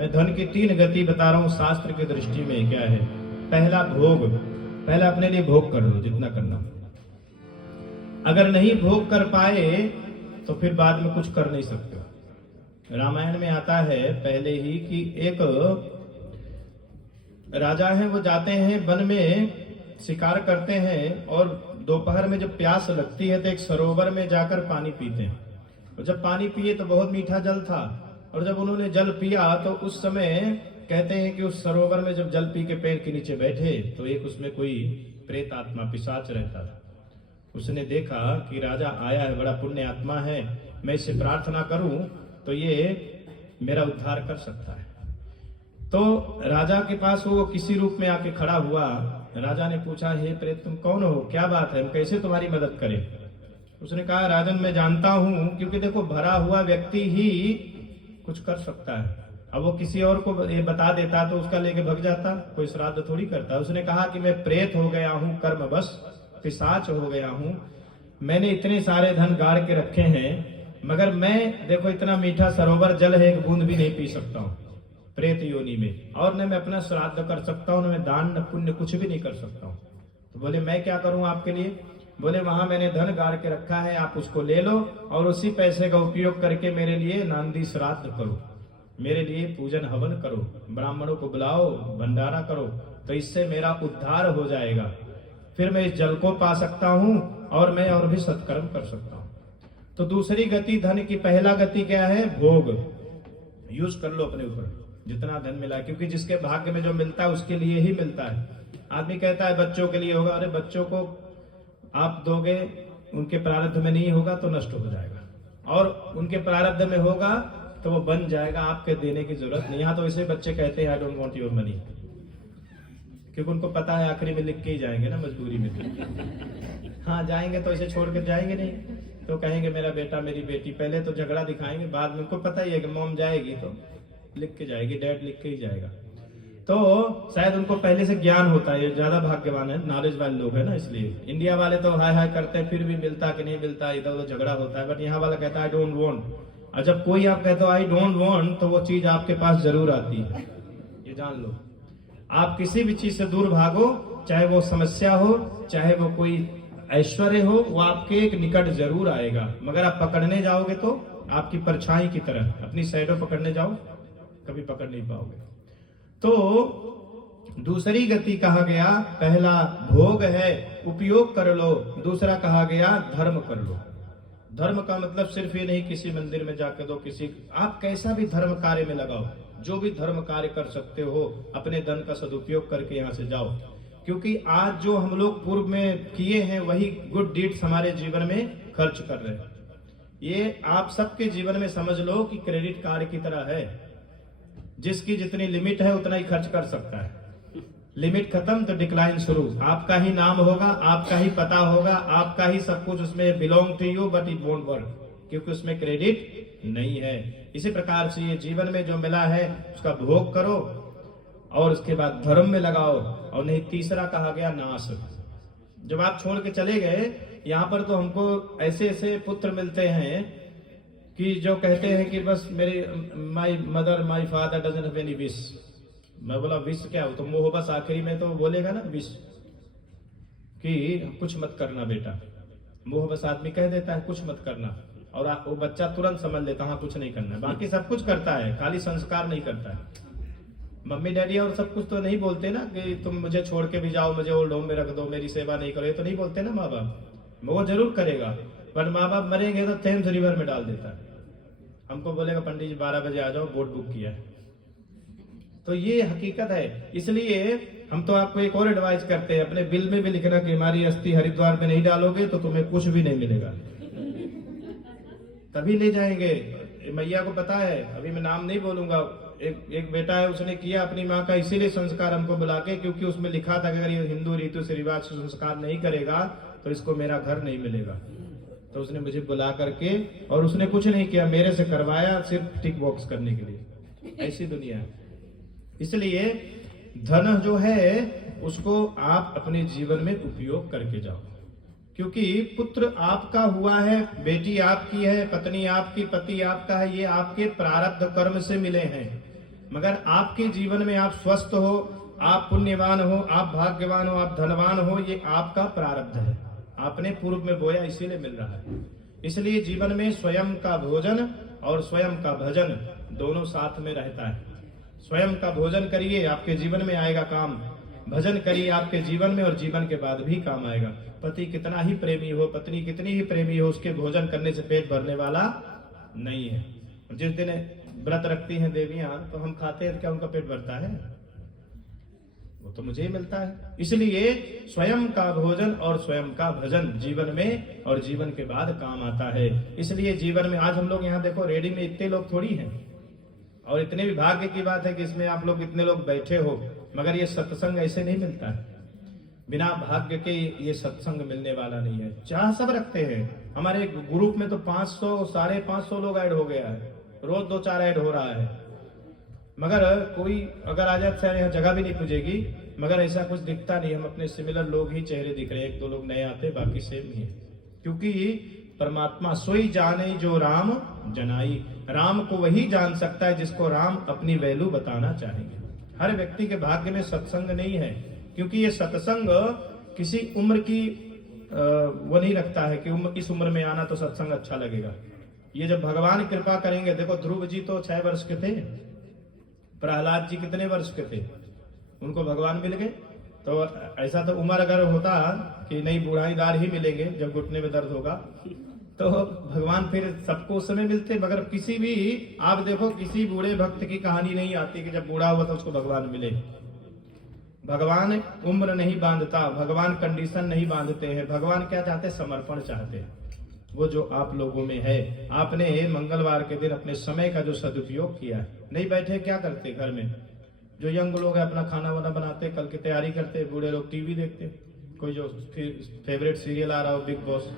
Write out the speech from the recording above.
मैं धन की 3 गति बता रहा हूं शास्त्र की दृष्टि में क्या है। पहला भोग, पहला अपने लिए भोग कर लो जितना करना। अगर नहीं भोग कर पाए तो फिर बाद में कुछ कर नहीं सकते। रामायण में आता है पहले ही कि एक राजा है, वो जाते हैं वन में शिकार करते हैं और दोपहर में जब प्यास लगती है तो एक सरोवर में जाकर पानी पीते हैं। और जब पानी पिए तो बहुत मीठा जल था, और जब उन्होंने जल पिया तो उस समय कहते हैं कि उस सरोवर में जब जल पी के पेड़ के नीचे बैठे तो एक उसमें कोई प्रेत आत्मा पिशाच रहता था। उसने देखा कि राजा आया है, बड़ा पुण्य आत्मा है, मैं इससे प्रार्थना करूं तो ये मेरा उद्धार कर सकता है। तो राजा के पास वो किसी रूप में आके खड़ा हुआ। राजा ने पूछा, हे प्रेत तुम कौन हो, क्या बात है, हम कैसे तुम्हारी मदद करें? उसने कहा, राजन मैं जानता हूं, क्योंकि देखो भरा हुआ व्यक्ति ही कुछ कर सकता है। अब वो किसी और को ये बता देता तो उसका लेके भग जाता, कोई श्राद्ध थोड़ी करता। उसने कहा कि मैं प्रेत हो गया हूं, कर्म बस पिशाच हो गया हूं, मैंने इतने सारे धन गाड़ के रखे हैं, मगर मैं देखो इतना मीठा सरोवर जल है, एक बूंद भी नहीं पी सकता हूं प्रेत योनि में, और न मैं अपना श्राद्ध कर सकता हूं, न मैं दान न पुण्य कुछ भी नहीं कर सकता हूं। तो बोले मैं क्या करूं आपके लिए? बोले वहां मैंने धन गाड़ के रखा है, आप उसको ले लो और उसी पैसे का उपयोग करके मेरे लिए नांदी श्राद्ध करो, मेरे लिए पूजन हवन करो, ब्राह्मणों को बुलाओ, भंडारा करो, तो इससे मेरा उद्धार हो जाएगा, फिर मैं इस जल को पा सकता हूं और मैं और भी सत्कर्म कर सकता हूं। तो दूसरी गति धन की, पहला गति क्या है? भोग। यूज कर लो अपने ऊपर जितना धन मिला, क्योंकि जिसके भाग्य में जो मिलता है उसके लिए ही मिलता है। आदमी कहता है बच्चों के लिए होगा, अरे बच्चों को आप दोगे, उनके प्रारब्ध में नहीं होगा तो नष्ट हो जाएगा, और उनके प्रारब्ध में होगा तो वो बन जाएगा, आपके देने की जरूरत नहीं। यहाँ तो वैसे बच्चे कहते हैं I don't want your money, क्योंकि उनको पता है आखिरी में लिख के ही जाएंगे ना मजबूरी में। हाँ जाएंगे तो इसे छोड़ कर जाएंगे नहीं, तो कहेंगे मेरा बेटा मेरी बेटी, पहले तो झगड़ा दिखाएंगे, बाद में उनको पता ही है कि मॉम जाएगी तो लिख के जाएगी, डैड लिख के ही जाएगा। तो शायद उनको पहले से ज्ञान होता है, ये ज्यादा भाग्यवान है, नॉलेज वाले लोग है ना, इसलिए। इंडिया वाले तो हाय हाय करते हैं, फिर भी मिलता कि नहीं मिलता, इधर उधर झगड़ा होता है, बट यहाँ वाला कहता है आई डोंट वांट। और जब कोई आप कहते हो आई डोंट वांट तो वो चीज आपके पास जरूर आती है, ये जान लो। आप किसी भी चीज से दूर भागो, चाहे वो समस्या हो, चाहे वो कोई ऐश्वर्य हो, वो आपके एक निकट जरूर आएगा, मगर आप पकड़ने जाओगे तो आपकी परछाई की तरह अपनी शैडो पकड़ने जाओ, कभी पकड़ नहीं पाओगे। तो दूसरी गति कहा गया, पहला भोग है उपयोग कर लो, दूसरा कहा गया धर्म कर लो। धर्म का मतलब सिर्फ ये नहीं किसी मंदिर में जाकर दो, किसी, आप कैसा भी धर्म कार्य में लगाओ, जो भी धर्म कार्य कर सकते हो अपने धन का सदुपयोग करके यहाँ से जाओ, क्योंकि आज जो हम लोग पूर्व में किए हैं वही गुड डीड्स हमारे जीवन में खर्च कर रहे हैं। ये आप सबके जीवन में समझ लो कि क्रेडिट कार्ड की तरह है, जिसकी जितनी लिमिट है उतना ही खर्च कर सकता है, लिमिट खत्म तो डिक्लाइन शुरू। आपका ही नाम होगा, आपका ही पता होगा, आपका ही सब कुछ उसमें belong to you, but it won't work, क्योंकि उसमें क्रेडिट नहीं है। इसी प्रकार से ये जीवन में जो मिला है उसका भोग करो और उसके बाद धर्म में लगाओ, और नहीं तीसरा कहा गया नाश। जब आप छोड़ के चले गए, यहाँ पर तो हमको ऐसे ऐसे पुत्र मिलते हैं कि जो कहते हैं कि बस मेरी my mother my father doesn't have any wish. मैं बोला विश क्या हो? तो मोह बस आखिरी में तो बोलेगा ना विश, कि कुछ मत करना बेटा। मोह बस आदमी कह देता है कुछ मत करना, और वो बच्चा तुरंत समझ लेता हाँ कुछ नहीं करना है, बाकी सब कुछ करता है, खाली संस्कार नहीं करता है। मम्मी डैडी और सब कुछ तो नहीं बोलते ना कि तुम मुझे छोड़ के भी जाओ, मुझे ओल्ड होम में रख दो, मेरी सेवा नहीं करो, ये तो नहीं बोलते ना माँ बाप। वो जरूर करेगा, पर माँ बाप मरेंगे तो थेम्स रिवर में डाल देता है। हमको बोलेगा पंडित जी 12 बजे आ जाओ, बोट बुक किया है। तो ये हकीकत है। इसलिए हम तो आपको एक और एडवाइस करते हैं, अपने बिल में भी लिखना कि हमारी अस्थि हरिद्वार में नहीं डालोगे तो तुम्हें कुछ भी नहीं मिलेगा, तभी ले जाएंगे। मैया को पता है, अभी मैं नाम नहीं बोलूंगा, एक बेटा है, उसने किया अपनी माँ का इसीलिए संस्कार हमको बुला के, क्योंकि उसमें लिखा था कि अगर ये हिंदू रीति से रिवाज से संस्कार नहीं करेगा तो इसको मेरा घर नहीं मिलेगा। तो उसने मुझे बुला करके, और उसने कुछ नहीं किया, मेरे से करवाया सिर्फ टिक बॉक्स करने के लिए। ऐसी दुनिया है। इसलिए धन जो है उसको आप अपने जीवन में उपयोग करके जाओ, क्योंकि पुत्र आपका हुआ है, बेटी आपकी है, पत्नी आपकी, पति आपका है, ये आपके प्रारब्ध कर्म से मिले हैं। मगर आपके जीवन में आप स्वस्थ हो, आप पुण्यवान हो, आप भाग्यवान हो, आप धनवान हो, ये आपका प्रारब्ध है। आपने पूर्व में बोया इसीलिए मिल रहा है। इसलिए जीवन में स्वयं का भोजन और स्वयं का भजन दोनों साथ में रहता है। स्वयं का भोजन करिए, आपके जीवन में आएगा काम। भजन करिए आपके जीवन में, और जीवन के बाद भी काम आएगा। पति कितना ही प्रेमी हो, पत्नी कितनी ही प्रेमी हो, उसके भोजन करने से पेट भरने वाला नहीं है। जिस दिन व्रत रखती हैं देवियां, तो हम खाते हैं, क्या उनका पेट भरता है? वो तो मुझे ही मिलता है। इसलिए स्वयं का भोजन और स्वयं का भजन जीवन में और जीवन के बाद काम आता है। इसलिए जीवन में आज हम लोग यहाँ देखो, रेडी में इतने लोग थोड़ी हैं, और इतने भी भाग्य की बात है कि इसमें आप लोग इतने लोग बैठे हो, मगर ये सत्संग ऐसे नहीं मिलता है। बिना भाग्य के ये सत्संग मिलने वाला नहीं है। चाह सब रखते हैं। हमारे ग्रुप में तो 500 550 लोग ऐड हो गया है, रोज 2-4 ऐड हो रहा है, मगर कोई अगर आ जाए तो यहाँ जगह भी नहीं पूजेगी, मगर ऐसा कुछ दिखता नहीं। हम अपने सिमिलर लोग ही चेहरे दिख रहे हैं, 1-2 लोग नए आते, बाकी सेम ही है। क्योंकि परमात्मा सोई जाने जो राम जनाई, राम को वही जान सकता है जिसको राम अपनी वैल्यू बताना चाहेंगे। हर व्यक्ति के भाग्य में सत्संग नहीं है, क्योंकि ये सत्संग किसी उम्र की वो नहीं रखता है कि इस उम्र में आना तो सत्संग अच्छा लगेगा। ये जब भगवान कृपा करेंगे, देखो ध्रुव जी तो 6 वर्ष के थे, प्रहलाद जी कितने वर्ष के थे, उनको भगवान मिल गए। तो ऐसा तो उम्र अगर होता कि नहीं बूढ़ाईदार ही मिलेंगे, जब घुटने में दर्द होगा, तो भगवान फिर सबको उस समय मिलते। मगर किसी भी, आप देखो किसी बूढ़े भक्त की कहानी नहीं आती कि जब बूढ़ा हुआ तो उसको भगवान मिले। भगवान उम्र नहीं बांधता, भगवान कंडीशन नहीं बांधते हैं। भगवान क्या चाहते हैं? समर्पण चाहते हैं। वो जो आप लोगों में है। आपने मंगलवार के दिन अपने समय का जो सदुपयोग किया है, नहीं बैठे क्या करते घर में, जो यंग लोग हैं अपना खाना वाना बनाते, कल की तैयारी करते, बूढ़े लोग टीवी देखते, कोई जो फेवरेट सीरियल आ रहा हो बिग बॉस,